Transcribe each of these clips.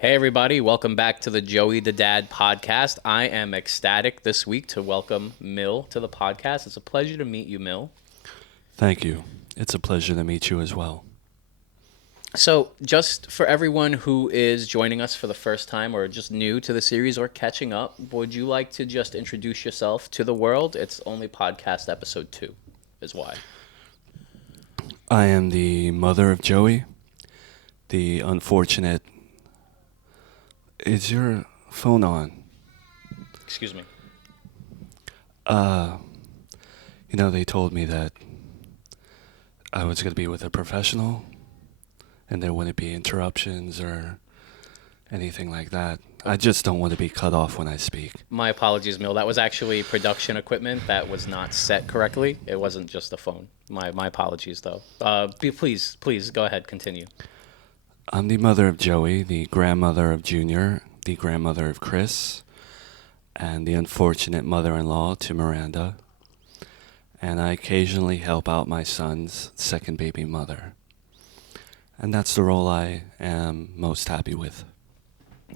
Hey everybody, welcome back to the Joeydadad Podcast. I am ecstatic this week to welcome Mill to the podcast. It's a pleasure to meet you, Mill. Thank you. It's a pleasure to meet you as well. So, just for everyone who is joining us for the first time or just new to the series or catching up, would you like to just introduce yourself to the world? It's only podcast episode 2 is why. I am the mother of Joey, the unfortunate... Is your phone on? Excuse me. They told me that I was going to be with a professional and there wouldn't be interruptions or anything like that. I just don't want to be cut off when I speak. My apologies, Mill. That was actually production equipment that was not set correctly. It wasn't just the phone. My apologies, though. Please go ahead. Continue. I'm the mother of Joey, the grandmother of Junior, the grandmother of Chris, and the unfortunate mother-in-law to Miranda. And I occasionally help out my son's second baby mother. And that's the role I am most happy with.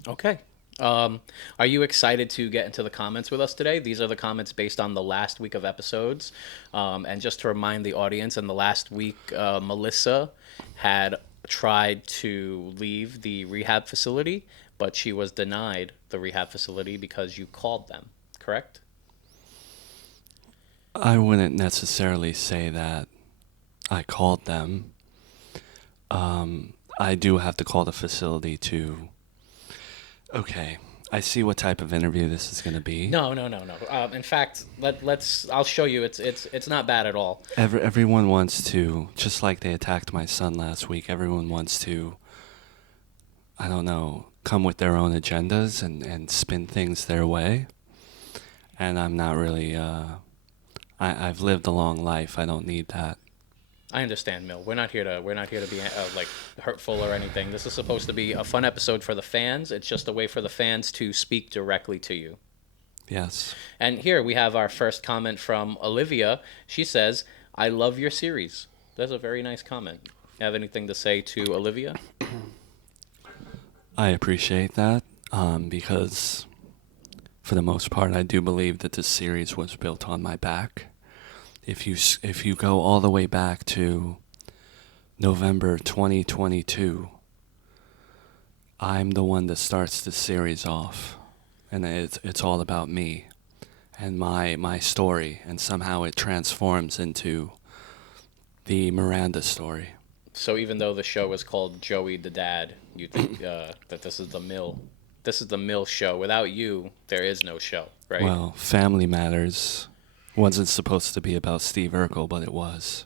Okay. Are you excited to get into the comments with us today? These are the comments based on the last week of episodes. And just to remind the audience, in the last week, Melissa had tried to leave the rehab facility, but she was denied the rehab facility because you called them, correct? I wouldn't necessarily say that I called them. I do have to call the facility to... Okay, I see what type of interview this is going to be. No. In fact, let's. I'll show you. It's not bad at all. Everyone wants to, just like they attacked my son last week, everyone wants to, I don't know, come with their own agendas and spin things their way. And I'm not really, I've lived a long life. I don't need that. I understand, Mill. We're not here to be like hurtful or anything. This is supposed to be a fun episode for the fans. It's just a way for the fans to speak directly to you. Yes. And here we have our first comment from Olivia. She says, "I love your series." That's a very nice comment. You have anything to say to Olivia? I appreciate that because for the most part, I do believe that this series was built on my back. If you go all the way back to November 2022, I'm the one that starts the series off, and it's all about me and my story, and somehow it transforms into the Miranda story. So even though the show is called Joeydadad, you think that this is the Mill show. Without you, there is no show, right? Well, Family Matters wasn't supposed to be about Steve Urkel, but it was.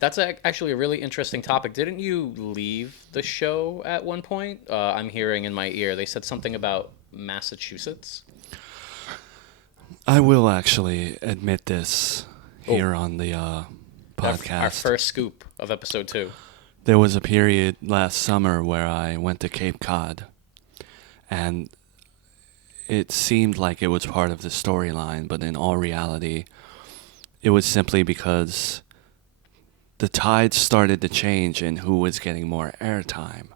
That's actually a really interesting topic. Didn't you leave the show at one point? I'm hearing in my ear they said something about Massachusetts. I will actually admit this here on the podcast. Our first scoop of episode 2. There was a period last summer where I went to Cape Cod, and it seemed like it was part of the storyline, but in all reality, it was simply because the tide started to change in who was getting more airtime.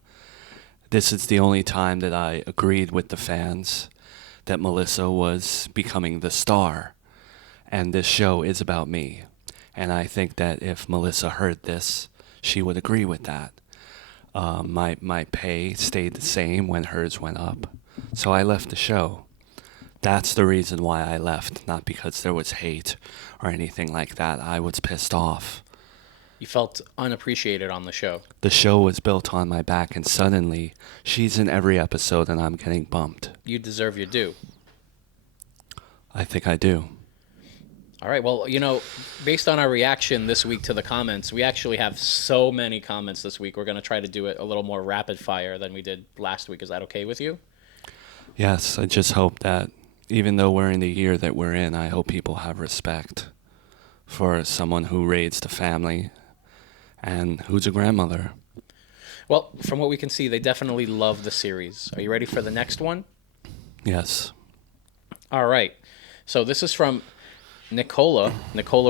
This is the only time that I agreed with the fans that Melissa was becoming the star, and this show is about me. And I think that if Melissa heard this, she would agree with that. My pay stayed the same when hers went up, so I left the show. That's the reason why I left, not because there was hate or anything like that. I was pissed off. You felt unappreciated on the show. The show was built on my back, and suddenly she's in every episode and I'm getting bumped. You deserve your due. I think I do. All right. Well, based on our reaction this week to the comments, we actually have so many comments this week. We're going to try to do it a little more rapid fire than we did last week. Is that okay with you? Yes, I just hope that even though we're in the year that we're in, I hope people have respect for someone who raised a family and who's a grandmother. Well, from what we can see, they definitely love the series. Are you ready for the next one? Yes. All right. So this is from Nicola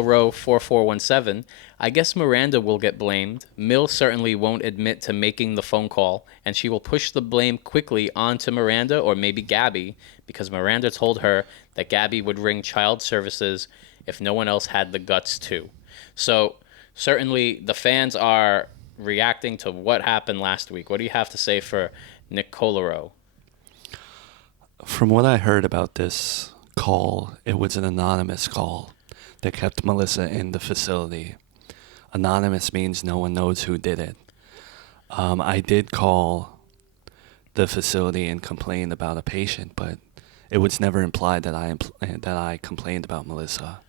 Rowe 4417. I guess Miranda will get blamed. Mill certainly won't admit to making the phone call, and she will push the blame quickly onto Miranda or maybe Gabby, because Miranda told her that Gabby would ring child services if no one else had the guts to. So certainly the fans are reacting to what happened last week. What do you have to say for Nicola Rowe? From what I heard about this call, it was an anonymous call that kept Melissa in the facility. Anonymous means no one knows who did it. I did call the facility and complain about a patient, but it was never implied that I complained about Melissa.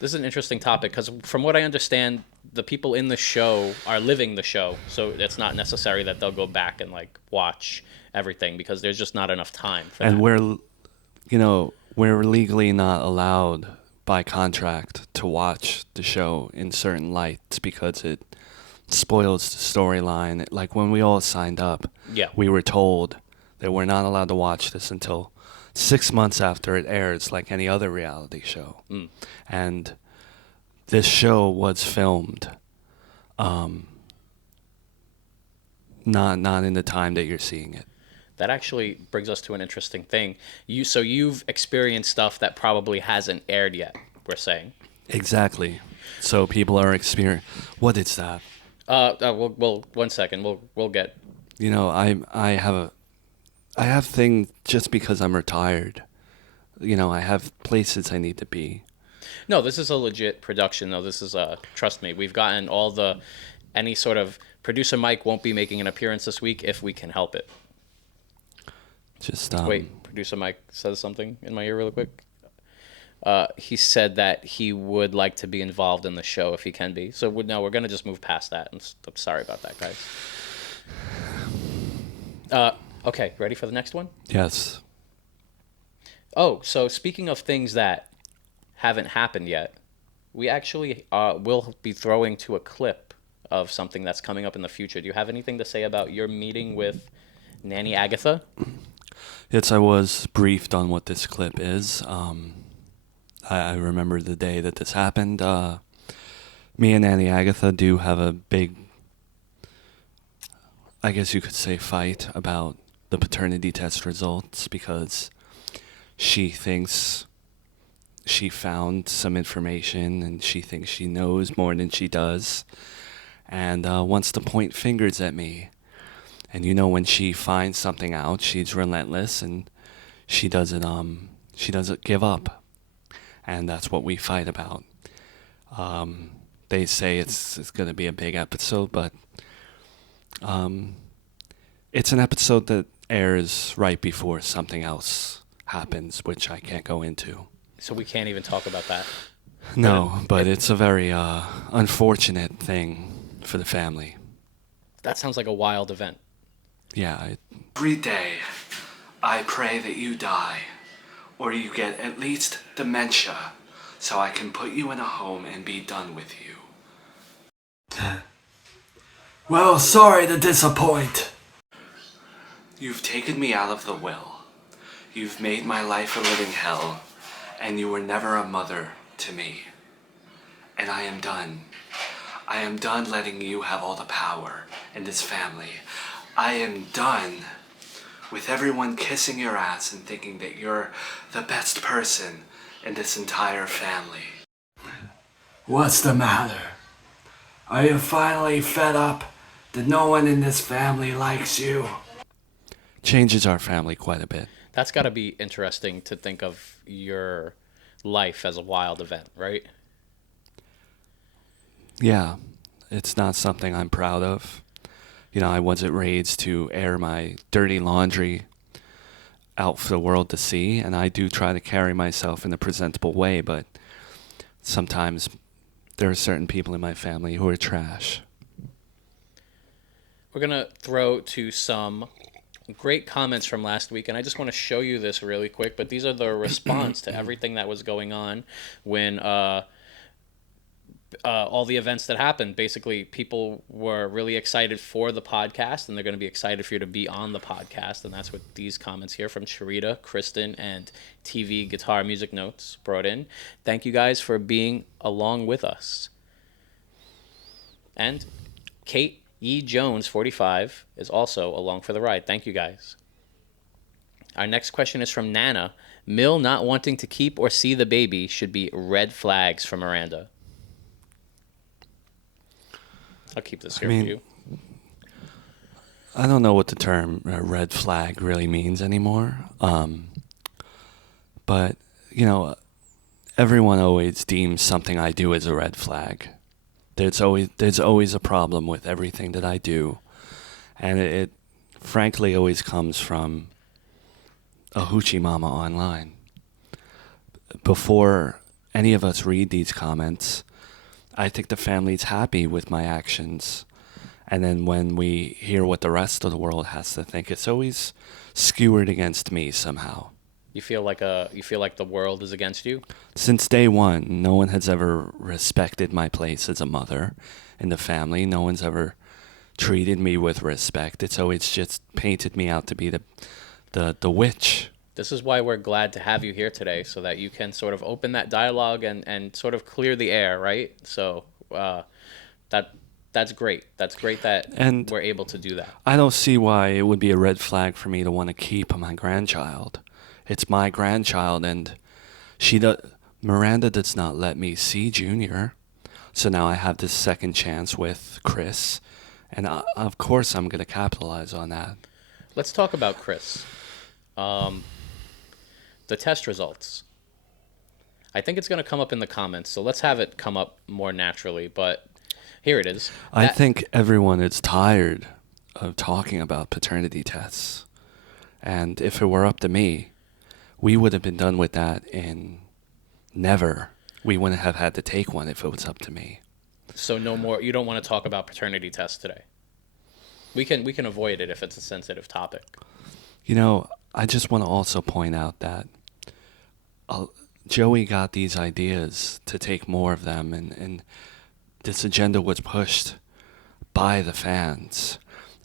This is an interesting topic because, from what I understand, the people in the show are living the show, so it's not necessary that they'll go back and like watch everything because there's just not enough time for And that. we're legally not allowed by contract to watch the show in certain lights because it spoils the storyline. Like when we all signed up, Yeah. we were told that we're not allowed to watch this until 6 months after it airs, like any other reality show. And this show was filmed, not in the time that you're seeing it. That actually brings us to an interesting thing. You've experienced stuff that probably hasn't aired yet, we're saying. Exactly. So people are experiencing. What is that? Well, 1 second. We'll get. I have things just because I'm retired. I have places I need to be. No, this is a legit production though. This is trust me, we've gotten any sort of producer Mike won't be making an appearance this week if we can help it. Just Wait, producer Mike says something in my ear really quick. He said that he would like to be involved in the show if he can be. So no, we're gonna just move past that. I'm sorry about that, guys. Okay, ready for the next one? Yes. Oh, so speaking of things that haven't happened yet, we actually will be throwing to a clip of something that's coming up in the future. Do you have anything to say about your meeting with Nanny Agatha? Yes, I was briefed on what this clip is. I remember the day that this happened. Me and Nanny Agatha do have a big, I guess you could say, fight about the paternity test results because she thinks she found some information and she thinks she knows more than she does and wants to point fingers at me. And when she finds something out, she's relentless and she doesn't give up. And that's what we fight about. They say it's going to be a big episode, but it's an episode that airs right before something else happens, which I can't go into. So we can't even talk about that. No, but it's a very unfortunate thing for the family. That sounds like a wild event. Yeah. Every day, I pray that you die, or you get at least dementia, so I can put you in a home and be done with you. Well, sorry to disappoint. You've taken me out of the will. You've made my life a living hell, and you were never a mother to me. And I am done. I am done letting you have all the power in this family. I am done with everyone kissing your ass and thinking that you're the best person in this entire family. What's the matter? Are you finally fed up that no one in this family likes you? Changes our family quite a bit. That's got to be interesting to think of your life as a wild event, right? Yeah, it's not something I'm proud of. I wasn't raised to air my dirty laundry out for the world to see, and I do try to carry myself in a presentable way, but sometimes there are certain people in my family who are trash. We're going to throw to some great comments from last week, and I just want to show you this really quick, but these are the response to everything that was going on when all the events that happened. Basically, people were really excited for the podcast, and they're going to be excited for you to be on the podcast. And that's what these comments here from Sharita, Kristen, and TV Guitar Music Notes brought in. Thank you guys for being along with us. And Kate E. Jones, 45, is also along for the ride. Thank you guys. Our next question is from Nana. Mill not wanting to keep or see the baby should be red flags for Miranda. I'll keep this here for you. I don't know what the term red flag really means anymore. But, everyone always deems something I do as a red flag. There's always a problem with everything that I do. And it frankly always comes from a hoochie mama online. Before any of us read these comments, I think the family's happy with my actions. And then when we hear what the rest of the world has to think, it's always skewered against me somehow. You feel like the world is against you? Since day one, no one has ever respected my place as a mother in the family. No one's ever treated me with respect. It's always just painted me out to be the witch. This is why we're glad to have you here today, so that you can sort of open that dialogue and sort of clear the air, right? So that's great. That's great that we're able to do that. I don't see why it would be a red flag for me to want to keep my grandchild. It's my grandchild, and Miranda does not let me see Junior. So now I have this second chance with Chris, and of course I'm going to capitalize on that. Let's talk about Chris. The test results. I think it's going to come up in the comments, so let's have it come up more naturally, but here it is. I think everyone is tired of talking about paternity tests, and if it were up to me, we would have been done with that in never. We wouldn't have had to take one if it was up to me. So no more. You don't want to talk about paternity tests today. We can avoid it if it's a sensitive topic. I just want to also point out that Joey got these ideas to take more of them, and this agenda was pushed by the fans.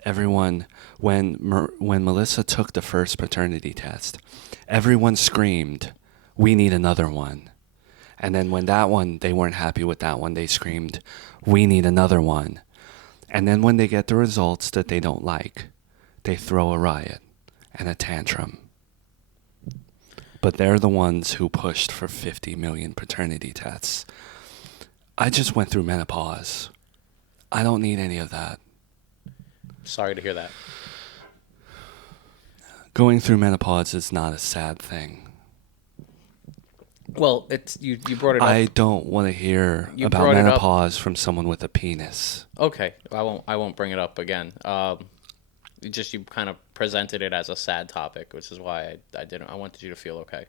Everyone, when Melissa took the first paternity test, everyone screamed, "We need another one." And then when they weren't happy with that one, they screamed, "We need another one." And then when they get the results that they don't like, they throw a riot and a tantrum. But they're the ones who pushed for 50 million paternity tests. I just went through menopause. I don't need any of that. Sorry to hear that. Going through menopause is not a sad thing. Well, you brought it up. I don't want to hear about menopause from someone with a penis. Okay, I won't bring it up again. You kind of presented it as a sad topic, which is why I wanted you to feel okay.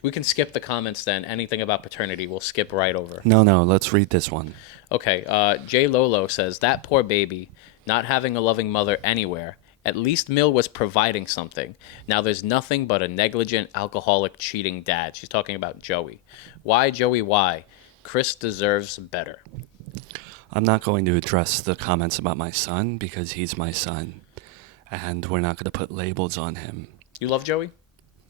We can skip the comments then. Anything about paternity, we'll skip right over. No, let's read this one. Okay, J. Lolo says, that poor baby, not having a loving mother anywhere. At least Mill was providing something. Now there's nothing but a negligent, alcoholic, cheating dad. She's talking about Joey. Why, Joey, why? Chris deserves better. I'm not going to address the comments about my son because he's my son, and we're not going to put labels on him. You love Joey?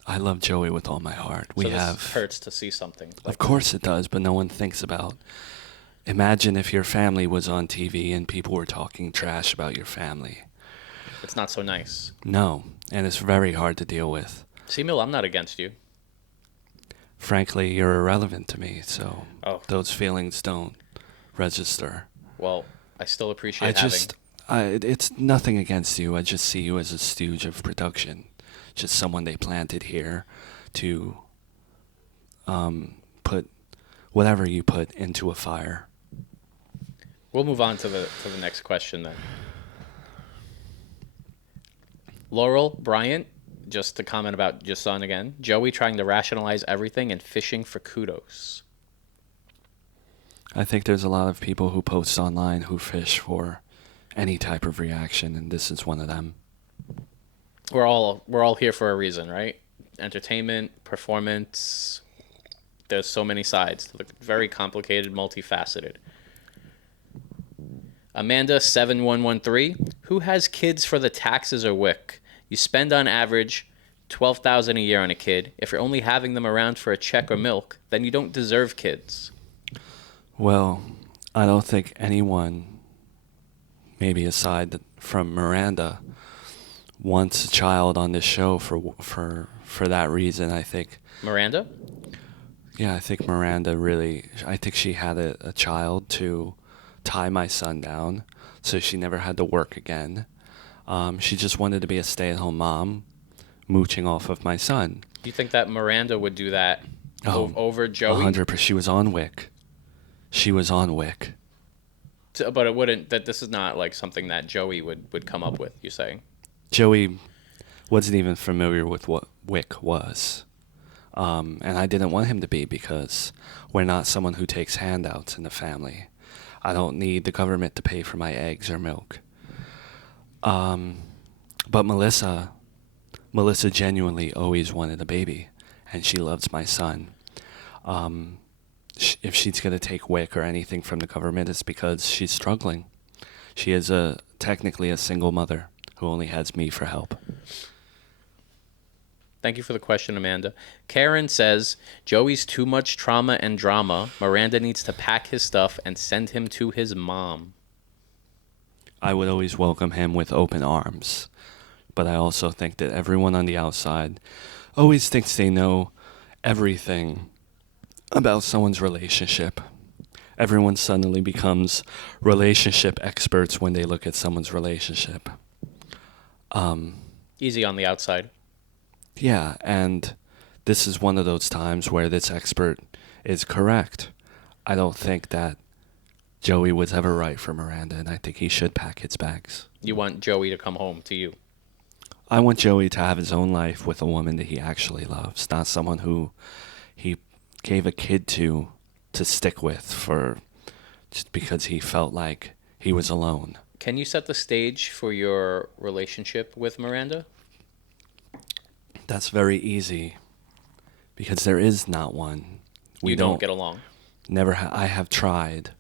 I love Joey with all my heart. This hurts to see something. Of course it does, but no one thinks about. Imagine if your family was on TV and people were talking trash about your family. It's not so nice. No, and it's very hard to deal with. See, Mill, I'm not against you. Frankly, you're irrelevant to me, so those feelings don't register. Well, I still appreciate having... It's nothing against you. I just see you as a stooge of production. Just someone they planted here to put whatever you put into a fire. We'll move on to the next question then. Laurel Bryant, just to comment about your son again. Joey trying to rationalize everything and fishing for kudos. I think there's a lot of people who post online who fish for any type of reaction, and this is one of them. We're all here for a reason, right? Entertainment, performance, There's so many sides. Very complicated, multifaceted. Amanda 7113, who has kids for the taxes or WIC? You spend on average $12,000 a year on a kid. If you're only having them around for a check or milk, then you don't deserve kids. Well, I don't think anyone, maybe aside from Miranda, wants a child on this show for that reason. I think. Miranda? Yeah, I think Miranda really. I think she had a child to tie my son down, so she never had to work again. She just wanted to be a stay-at-home mom, mooching off of my son. Do you think that Miranda would do that over Joey? 100%. She was on WIC. She was on WIC. But it wouldn't. That this is not like something that Joey would come up with. You're saying? Joey wasn't even familiar with what WIC was. And I didn't want him to be because we're not someone who takes handouts in the family. I don't need the government to pay for my eggs or milk. But Melissa genuinely always wanted a baby, and she loves my son. If she's going to take WIC or anything from the government, it's because she's struggling. She is technically a single mother who only has me for help. Thank you for the question, Amanda. Karen says, Joey's too much trauma and drama. Miranda needs to pack his stuff and send him to his mom. I would always welcome him with open arms. But I also think that everyone on the outside always thinks they know everything about someone's relationship. Everyone suddenly becomes relationship experts when they look at someone's relationship. Easy on the outside. Yeah, and this is one of those times where this expert is correct. I don't think that Joey was ever right for Miranda, and I think he should pack his bags. You want Joey to come home to you? I want Joey to have his own life with a woman that he actually loves, not someone who he gave a kid to stick with for just because he felt like he was alone. Can you set the stage for your relationship with Miranda? That's very easy because there is not one. We don't get along. Never. I have tried.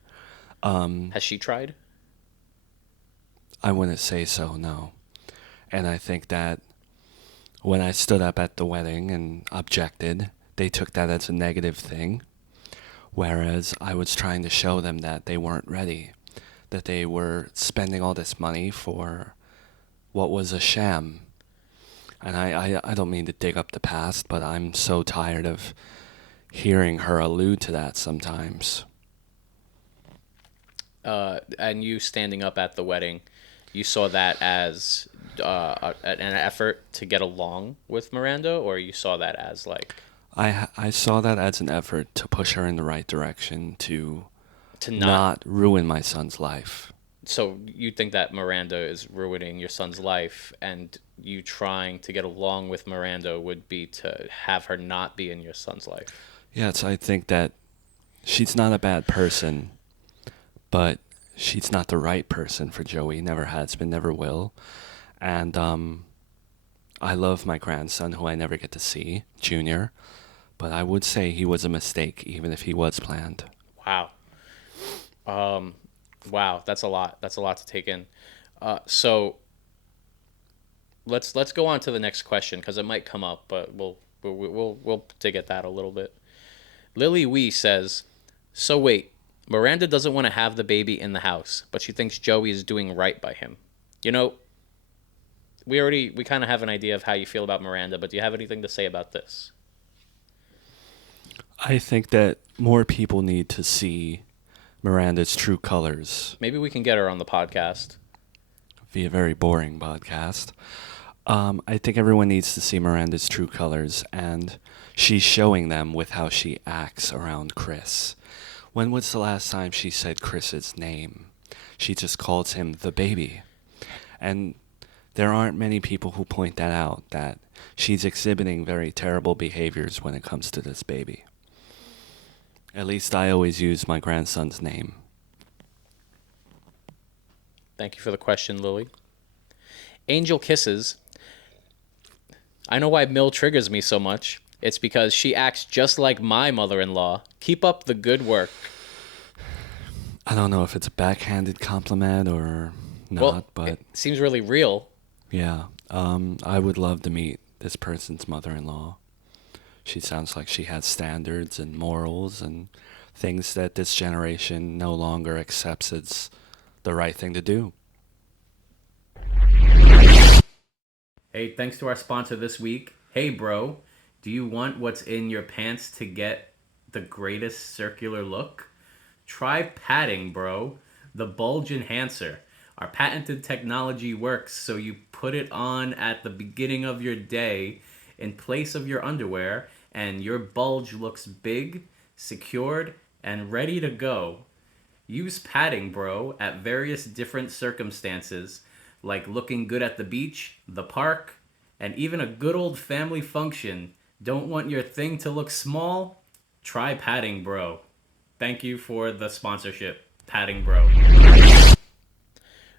Has she tried? I wouldn't say so, no. And I think that when I stood up at the wedding and objected, they took that as a negative thing, whereas I was trying to show them that they weren't ready, that they were spending all this money for what was a sham. And I don't mean to dig up the past, but I'm so tired of hearing her allude to that sometimes. And you standing up at the wedding, you saw that as an effort to get along with Miranda, or you saw that as like... I saw that as an effort to push her in the right direction, to not ruin my son's life. So you think that Miranda is ruining your son's life, and you trying to get along with Miranda would be to have her not be in your son's life? Yes, I think that she's not a bad person, but she's not the right person for Joey. Never has been, never will. And I love my grandson, who I never get to see, Junior. But I would say he was a mistake, even if he was planned. Wow. Wow, that's a lot. That's a lot to take in. So let's go on to the next question because it might come up, but we'll dig at that a little bit. Lily Wee says, so wait, Miranda doesn't want to have the baby in the house, but she thinks Joey is doing right by him. You know, we kind of have an idea of how you feel about Miranda, but do you have anything to say about this? I think that more people need to see Miranda's true colors. Maybe we can get her on the podcast. Be a very boring podcast. I think everyone needs to see Miranda's true colors, and she's showing them with how she acts around Chris. When was the last time she said Chris's name? She just calls him the baby. And there aren't many people who point that out, that she's exhibiting very terrible behaviors when it comes to this baby. At least I always use my grandson's name. Thank you for the question, Lily. Angel Kisses. I know why Mill triggers me so much. It's because she acts just like my mother-in-law. Keep up the good work. I don't know if it's a backhanded compliment or Well, not, but it seems really real. yeah. I would love to meet this person's mother-in-law. She sounds like she has standards and morals and things that this generation no longer accepts as the right thing to do. Hey, thanks to our sponsor this week. Hey, bro, do you want what's in your pants to get the greatest circular look? Try padding, bro, the bulge enhancer. Our patented technology works so you put it on at the beginning of your day in place of your underwear, and your bulge looks big, secured, and ready to go. Use padding, bro, at various different circumstances, like looking good at the beach, the park, and even a good old family function. Don't want your thing to look small? Try padding, bro. Thank you for the sponsorship, padding, bro.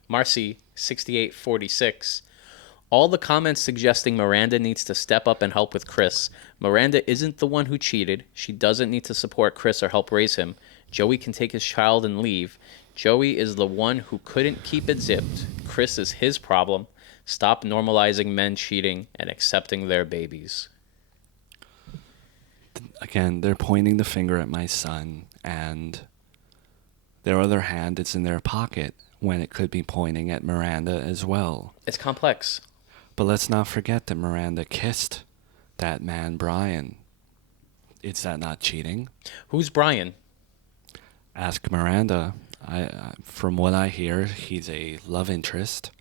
Marcy, 6846. All the comments suggesting Miranda needs to step up and help with Chris. Miranda isn't the one who cheated. She doesn't need to support Chris or help raise him. Joey can take his child and leave. Joey is the one who couldn't keep it zipped. Chris is his problem. Stop normalizing men cheating and accepting their babies. Again, they're pointing the finger at my son, and their other hand is in their pocket when it could be pointing at Miranda as well. It's complex. But let's not forget that Miranda kissed that man, Brian. Is that not cheating? Who's Brian? Ask Miranda. From what I hear, he's a love interest.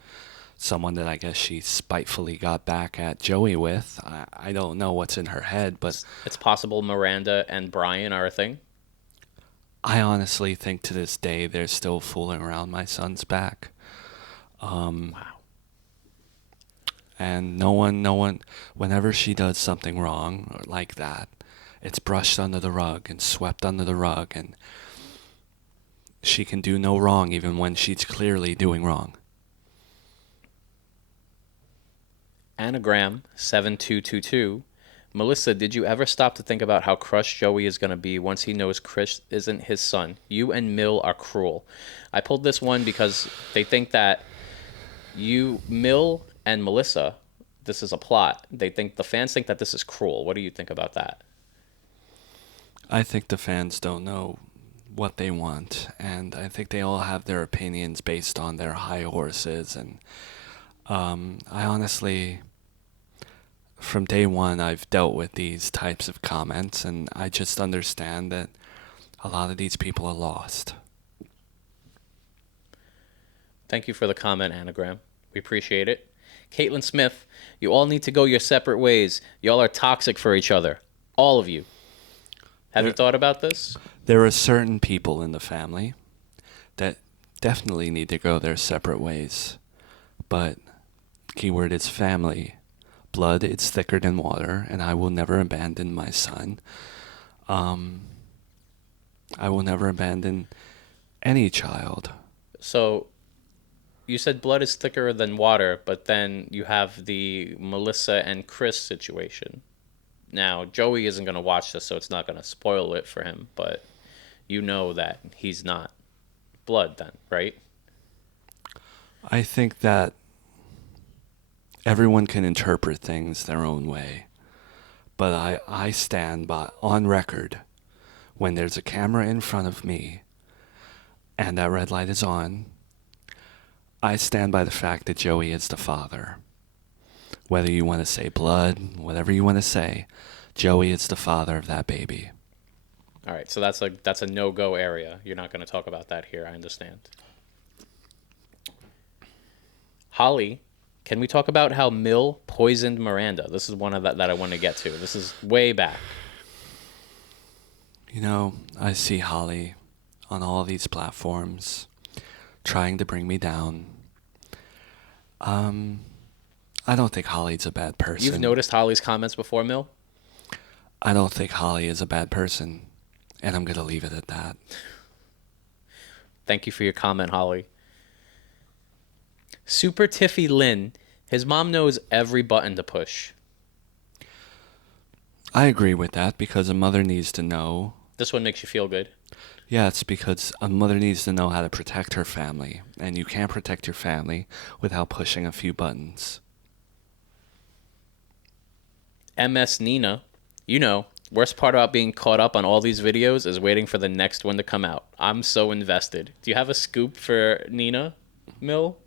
Someone that I guess she spitefully got back at Joey with. I don't know what's in her head, but It's possible Miranda and Brian are a thing. I honestly think to this day they're still fooling around my son's back. Wow. And no one, whenever she does something wrong like that, it's brushed under the rug and swept under the rug, and she can do no wrong even when she's clearly doing wrong. Anagram 7222. Melissa, did you ever stop to think about how crushed Joey is going to be once he knows Chris isn't his son? You and Mill are cruel. I pulled this one because they think that Mill and Melissa, this is a plot. The fans think that this is cruel. What do you think about that? I think the fans don't know what they want, and I think they all have their opinions based on their high horses, and I honestly, from day one, I've dealt with these types of comments, and I just understand that a lot of these people are lost. Thank you for the comment, Anagram. We appreciate it. Caitlin Smith, you all need to go your separate ways. Y'all are toxic for each other. All of you. Have you thought about this? There are certain people in the family that definitely need to go their separate ways, but keyword is family. Blood is thicker than water, and I will never abandon my son. I will never abandon any child. So, you said blood is thicker than water, but then you have the Melissa and Chris situation. Now, Joey isn't going to watch this, so it's not going to spoil it for him, but you know that he's not blood then, right? I think that everyone can interpret things their own way, but I stand by on record when there's a camera in front of me and that red light is on. I stand by the fact that Joey is the father. Whether you want to say blood, whatever you want to say, Joey is the father of that baby. All right, so that's a no-go area. You're not going to talk about that here, I understand. Holly, can we talk about how Mill poisoned Miranda? This is one of that I want to get to. This is way back. You know, I see Holly on all these platforms trying to bring me down. I don't think Holly's a bad person. You've noticed Holly's comments before, Mill? I don't think Holly is a bad person, and I'm going to leave it at that. Thank you for your comment, Holly. Super Tiffy Lynn, his mom knows every button to push. I agree with that because a mother needs to know. This one makes you feel good. Yeah, it's because a mother needs to know how to protect her family, and you can't protect your family without pushing a few buttons. MS Nina, worst part about being caught up on all these videos is waiting for the next one to come out. I'm so invested. Do you have a scoop for Nina, Mill?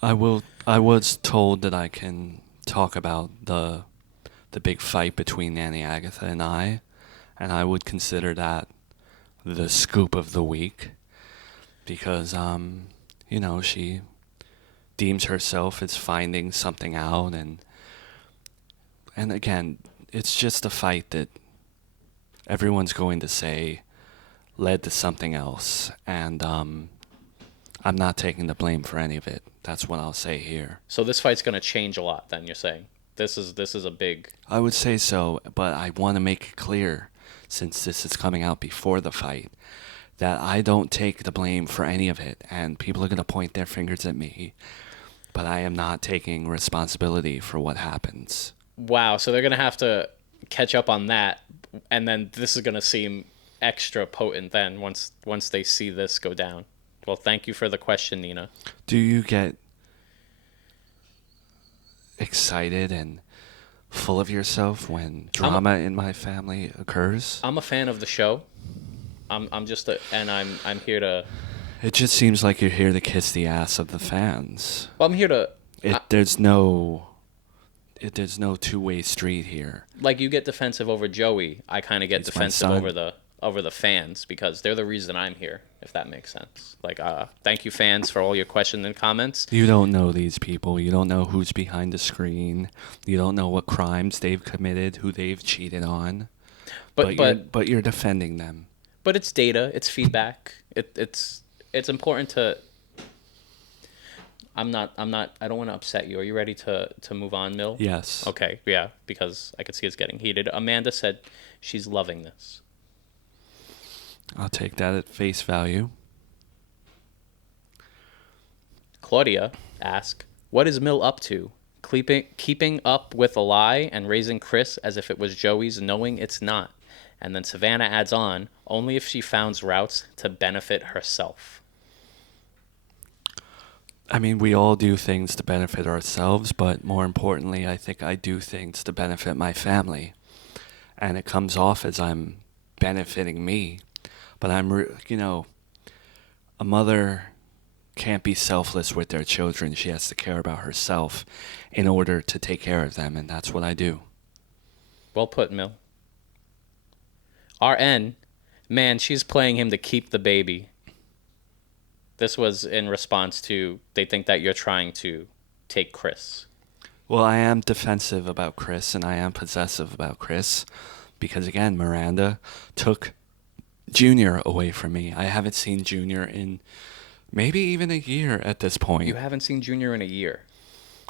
I was told that I can talk about the big fight between Nanny Agatha and I would consider that the scoop of the week because she deems herself as finding something out, and again, it's just a fight that everyone's going to say led to something else, and I'm not taking the blame for any of it. That's what I'll say here. So this fight's going to change a lot, then, you're saying? This is a big... I would say so, but I want to make it clear, since this is coming out before the fight, that I don't take the blame for any of it, and people are going to point their fingers at me, but I am not taking responsibility for what happens. Wow, so they're going to have to catch up on that, and then this is going to seem extra potent then once they see this go down. Well, thank you for the question, Nina. Do you get excited and full of yourself when drama in my family occurs? I'm a fan of the show. I'm just and I'm here to... It just seems like you're here to kiss the ass of the fans. Well, I'm here to... There's no two-way street here. Like, you get defensive over Joey, I kind of get defensive over the fans because they're the reason I'm here, if that makes sense. Like, thank you, fans, for all your questions and comments. You don't know these people. You don't know who's behind the screen. You don't know what crimes they've committed, who they've cheated on. But you're defending them. But it's data. It's feedback. It's important to... I don't want to upset you. Are you ready to move on, Mill? Yes. Okay, yeah, because I could see it's getting heated. Amanda said she's loving this. I'll take that at face value. Claudia asked, what is Mill up to? Keeping up with a lie and raising Chris as if it was Joey's, knowing it's not. And then Savannah adds on, only if she finds routes to benefit herself. I mean, we all do things to benefit ourselves, but more importantly, I think I do things to benefit my family. And it comes off as I'm benefiting me. But a mother can't be selfless with their children. She has to care about herself in order to take care of them, and that's what I do. Well put, Mill. RN, man, she's playing him to keep the baby. This was in response to, they think that you're trying to take Chris. Well, I am defensive about Chris, and I am possessive about Chris, because again, Miranda took Junior away from me. I haven't seen Junior in maybe even a year at this point. You haven't seen Junior in a year?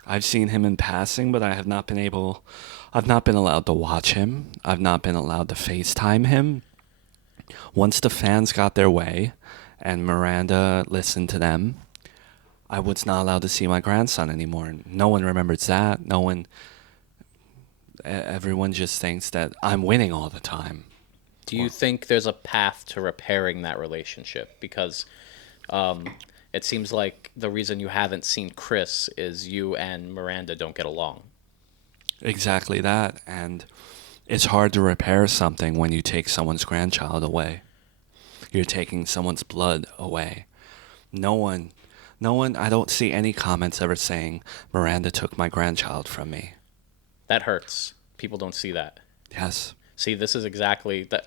I've seen him in passing, but I've not been allowed to watch him. I've not been allowed to FaceTime him. Once the fans got their way, and Miranda listened to them, I was not allowed to see my grandson anymore. No one remembers that. Everyone just thinks that I'm winning all the time. Do you think there's a path to repairing that relationship? Because it seems like the reason you haven't seen Chris is you and Miranda don't get along. Exactly that. And it's hard to repair something when you take someone's grandchild away. You're taking someone's blood away. No one, I don't see any comments ever saying, Miranda took my grandchild from me. That hurts. People don't see that. Yes. See, this is exactly that.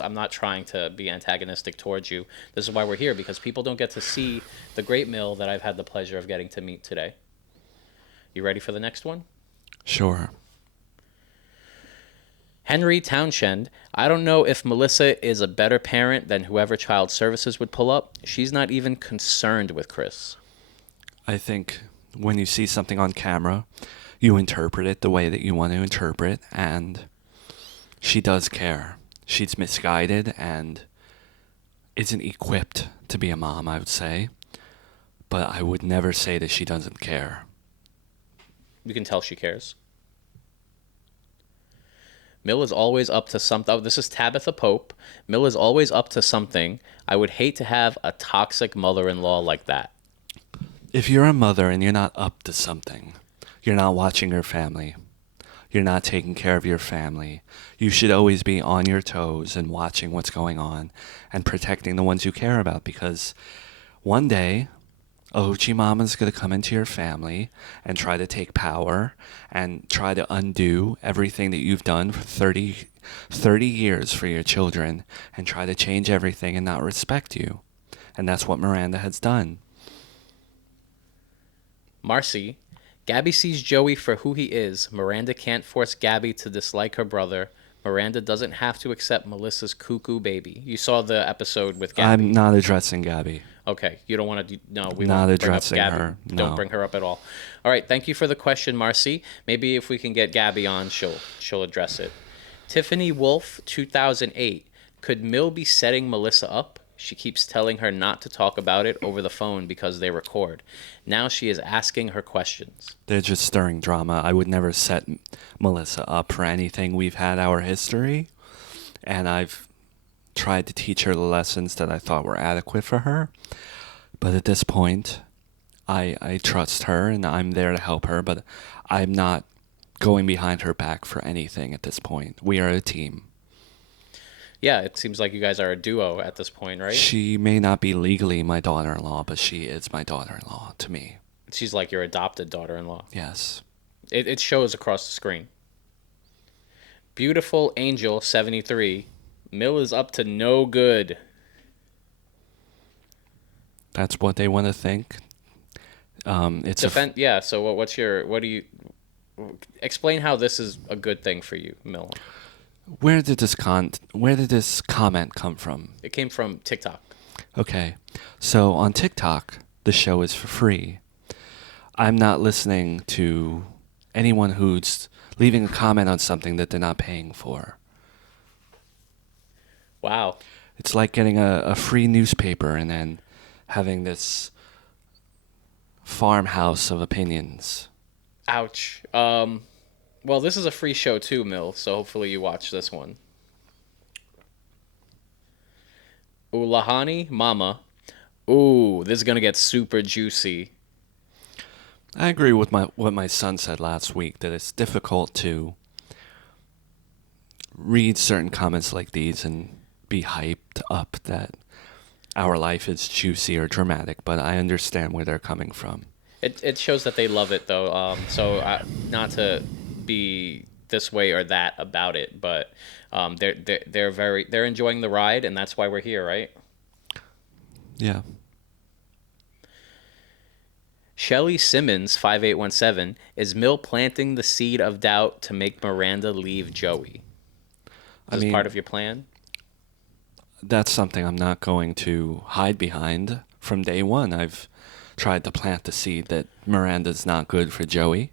I'm not trying to be antagonistic towards you. This is why we're here, because people don't get to see the great Mill that I've had the pleasure of getting to meet today. You ready for the next one? Sure. Henry Townshend, I don't know if Melissa is a better parent than whoever child services would pull up. She's not even concerned with Chris. I think when you see something on camera, you interpret it the way that you want to interpret, and she does care. She's misguided and isn't equipped to be a mom, I would say. But I would never say that she doesn't care. You can tell she cares. Mill is always up to something. Oh, this is Tabitha Pope. Mill is always up to something. I would hate to have a toxic mother-in-law like that. If you're a mother and you're not up to something, you're not watching your family, you're not taking care of your family, you should always be on your toes and watching what's going on and protecting the ones you care about, because one day Ochi Mama's going to come into your family and try to take power and try to undo everything that you've done for 30 years for your children and try to change everything and not respect you. And that's what Miranda has done. Marcy, Gabby sees Joey for who he is. Miranda can't force Gabby to dislike her brother. Miranda doesn't have to accept Melissa's cuckoo baby. You saw the episode with Gabby. I'm not addressing Gabby. Okay, you don't want to. No, we Not won't bring up addressing Gabby. her, no. Don't bring her up at all. All right, thank you for the question, Marcy. Maybe if we can get Gabby on, she'll address it. Tiffany Wolf, 2008. Could Mill be setting Melissa up? She keeps telling her not to talk about it over the phone because they record. Now she is asking her questions. They're just stirring drama. I would never set Melissa up for anything. We've had our history, and I've tried to teach her the lessons that I thought were adequate for her. But at this point, I trust her, and I'm there to help her, but I'm not going behind her back for anything at this point. We are a team. Yeah, it seems like you guys are a duo at this point, right? She may not be legally my daughter-in-law, but she is my daughter-in-law to me. She's like your adopted daughter-in-law. Yes. It shows across the screen. Beautiful Angel, 73. Mill is up to no good. That's what they want to think. Yeah, so what do you explain how this is a good thing for you, Mill? Where did this comment come from? It came from TikTok. Okay, so on TikTok, the show is for free. I'm not listening to anyone who's leaving a comment on something that they're not paying for. Wow. It's like getting a free newspaper and then having this farmhouse of opinions. Ouch. Well, this is a free show too, Mill, so hopefully you watch this one. Ulahani Mama. Ooh, this is going to get super juicy. I agree with what my son said last week, that it's difficult to read certain comments like these and be hyped up that our life is juicy or dramatic, but I understand where they're coming from. It shows that they love it, though. Not to be this way or that about it, but they're enjoying the ride, and that's why we're here, right? Yeah. Shelly Simmons, 5817, is Mill planting the seed of doubt to make Miranda leave Joey? Is this part of your plan? That's something I'm not going to hide behind. From day one, I've tried to plant the seed that Miranda's not good for Joey.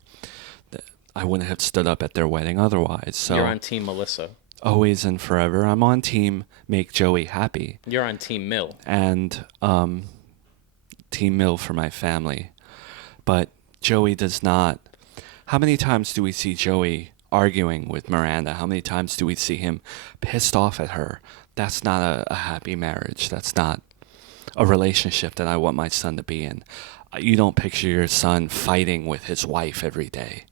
I wouldn't have stood up at their wedding otherwise. So you're on Team Melissa. Always and forever. I'm on Team Make Joey Happy. You're on Team Mill. And Team Mill for my family. But Joey does not. How many times do we see Joey arguing with Miranda? How many times do we see him pissed off at her? That's not a happy marriage. That's not a relationship that I want my son to be in. You don't picture your son fighting with his wife every day.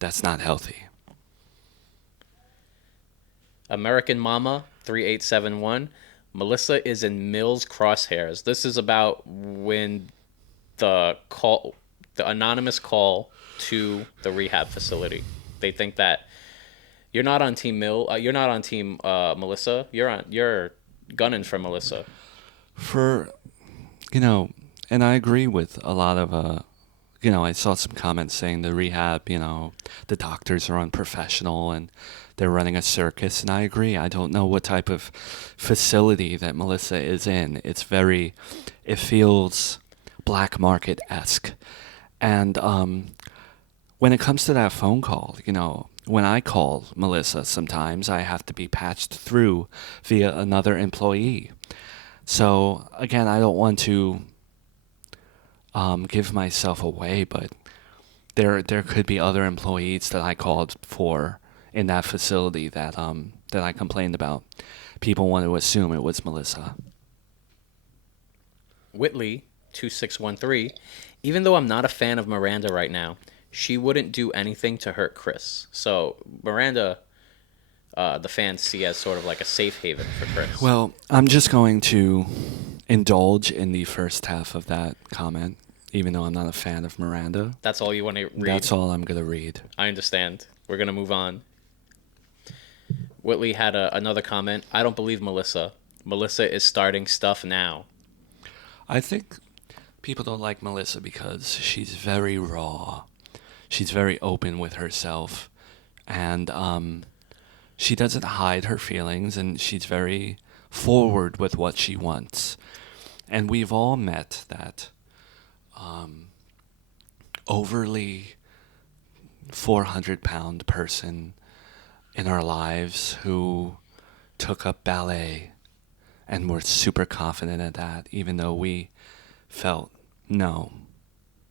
That's not healthy. American Mama, 3871. Melissa is in Mill's crosshairs. This is about when the anonymous call to the rehab facility. They think that you're not on Team Mill. You're not on Team Melissa. You're gunning for Melissa. And I agree with a lot of I saw some comments saying the rehab, the doctors are unprofessional and they're running a circus, and I agree. I don't know what type of facility that Melissa is in. It feels black market-esque. And when it comes to that phone call, when I call Melissa, sometimes I have to be patched through via another employee. So, again, I don't want to give myself away, but there could be other employees that I called for in that facility that I complained about. People want to assume it was Melissa. Whitley 2613. Even though I'm not a fan of Miranda right now, she wouldn't do anything to hurt Chris. So Miranda, the fans see as sort of like a safe haven for Chris. Well, I'm just going to indulge in the first half of that comment, even though I'm not a fan of Miranda. That's all you want to read? That's all I'm going to read. I understand. We're going to move on. Whitley had another comment. I don't believe Melissa. Melissa is starting stuff now. I think people don't like Melissa because she's very raw. She's very open with herself. And she doesn't hide her feelings, and she's very forward with what she wants. And we've all met that overly 400-pound person in our lives who took up ballet and were super confident at that, even though we felt, no,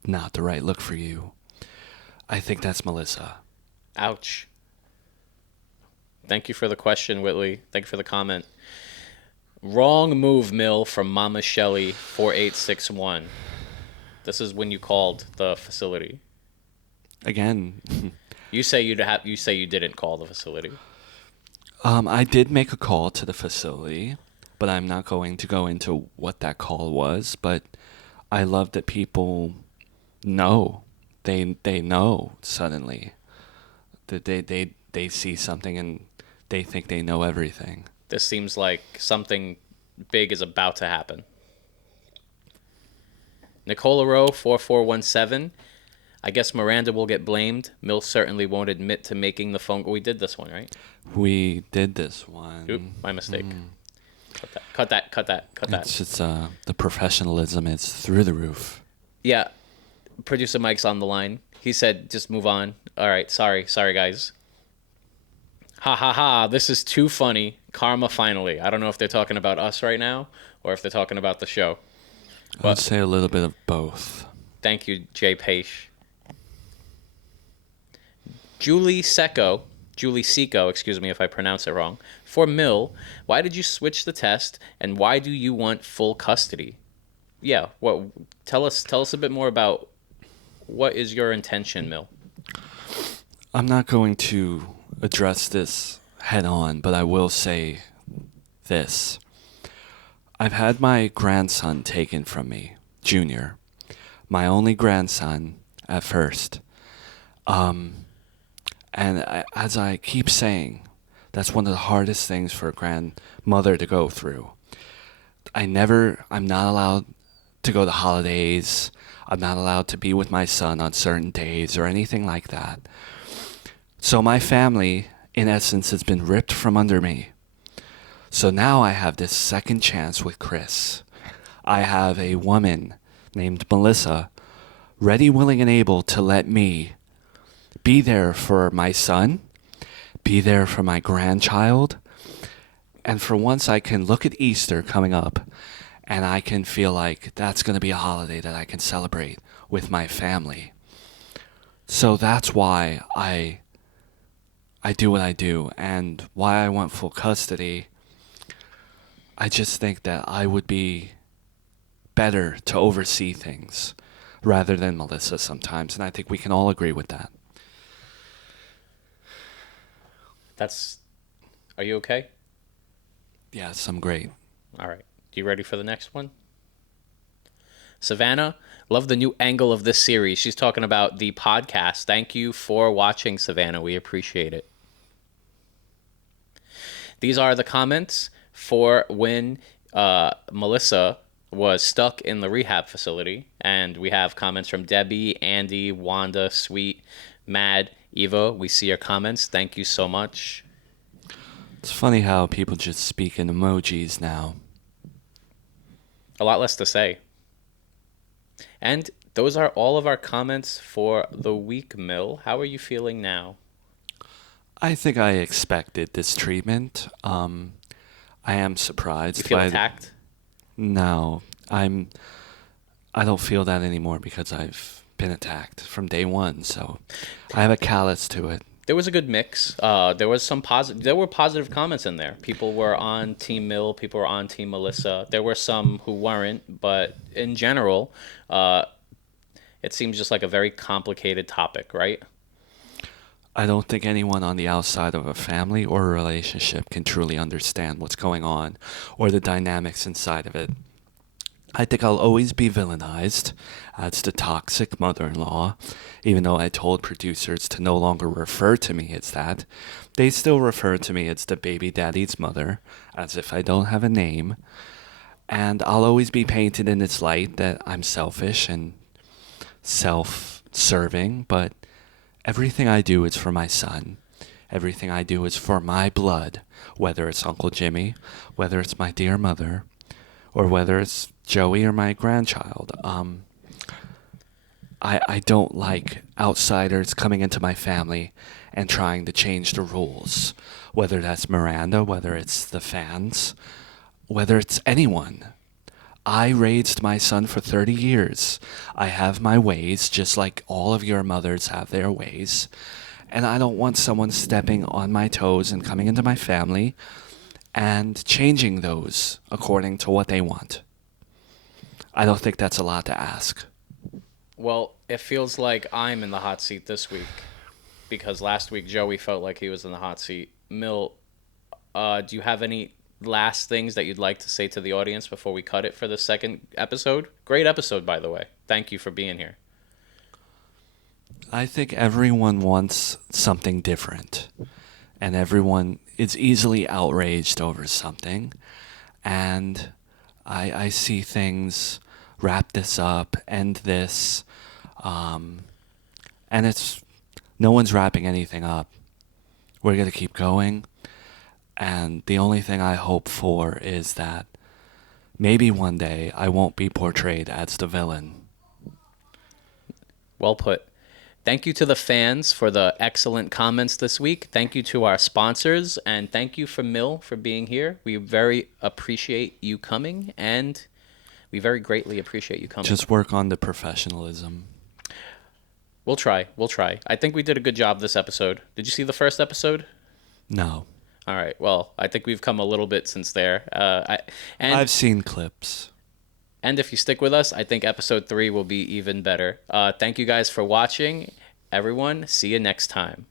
not the right look for you. I think that's Melissa. Ouch. Thank you for the question, Whitley. Thank you for the comment. Wrong move, Mill, from Mama Shelley 4861. This is when you called the facility. Again. You say you didn't call the facility. I did make a call to the facility, but I'm not going to go into what that call was. But I love that people know. They know suddenly that they see something and they think they know everything. This seems like something big is about to happen. Nicola Rowe 4417. I guess Miranda will get blamed. Mill certainly won't admit to making the phone call. We did this one, right? We did this one. Oop, my mistake. Cut that. It's just the professionalism is through the roof. Yeah. Producer Mike's on the line. He said, just move on. All right. Sorry, guys. Ha ha ha. This is too funny. Karma finally. I don't know if they're talking about us right now or if they're talking about the show. I would say a little bit of both. Thank you, Jay Paish. Julie Seco, excuse me if I pronounce it wrong. For Mill, why did you switch the test and why do you want full custody? Yeah, tell us a bit more about what is your intention, Mill? I'm not going to address this head on, but I will say this. I've had my grandson taken from me, Junior. My only grandson at first. As I keep saying, that's one of the hardest things for a grandmother to go through. I'm not allowed to go to holidays. I'm not allowed to be with my son on certain days or anything like that. So my family, in essence, has been ripped from under me. So now I have this second chance with Chris. I have a woman named Melissa, ready, willing, and able to let me be there for my son, be there for my grandchild, and for once I can look at Easter coming up and I can feel like that's going to be a holiday that I can celebrate with my family. So that's why I do what I do, and why I want full custody. I just think that I would be better to oversee things rather than Melissa sometimes, and I think we can all agree with that. Are you okay? Yes, I'm great. All right. You ready for the next one? Savannah, love the new angle of this series. She's talking about the podcast. Thank you for watching, Savannah. We appreciate it. These are the comments for when Melissa was stuck in the rehab facility. And we have comments from Debbie, Andy, Wanda, Sweet, Mad, Eva. We see your comments. Thank you so much. It's funny how people just speak in emojis now. A lot less to say. And those are all of our comments for the week, Mill. How are you feeling now? I think I expected this treatment. I am surprised. You feel attacked? No, I don't feel that anymore because I've been attacked from day one. So I have a callus to it. There was a good mix. There was some positive. There were positive comments in there. People were on Team Mill. People were on Team Melissa. There were some who weren't, but in general, uh, it seems just like a very complicated topic, right? I don't think anyone on the outside of a family or a relationship can truly understand what's going on or the dynamics inside of it. I think I'll always be villainized as the toxic mother in law, even though I told producers to no longer refer to me as that. They still refer to me as the baby daddy's mother, as if I don't have a name. And I'll always be painted in this light that I'm selfish and self serving, but everything I do is for my son. Everything I do is for my blood, whether it's Uncle Jimmy, whether it's my dear mother, or whether it's Joey or my grandchild. I don't like outsiders coming into my family and trying to change the rules, whether that's Miranda, whether it's the fans, whether it's anyone. I raised my son for 30 years. I have my ways, just like all of your mothers have their ways. And I don't want someone stepping on my toes and coming into my family and changing those according to what they want. I don't think that's a lot to ask. Well, it feels like I'm in the hot seat this week because last week Joey felt like he was in the hot seat. Mill, do you have any last things that you'd like to say to the audience before we cut it for the second episode? Great episode, by the way. Thank you for being here. I think everyone wants something different, and everyone is easily outraged over something. And I see things wrap this up, end this, and it's no one's wrapping anything up. We're going to keep going. And the only thing I hope for is that maybe one day I won't be portrayed as the villain. Well put. Thank you to the fans for the excellent comments this week. Thank you to our sponsors, and thank you for Mill for being here. We very appreciate you coming, and we very greatly appreciate you coming. Just work on the professionalism. We'll try. We'll try. I think we did a good job this episode. Did you see the first episode? No. All right. Well, I think we've come a little bit since there. I've seen clips. And if you stick with us, I think episode 3 will be even better. Thank you guys for watching. Everyone, see you next time.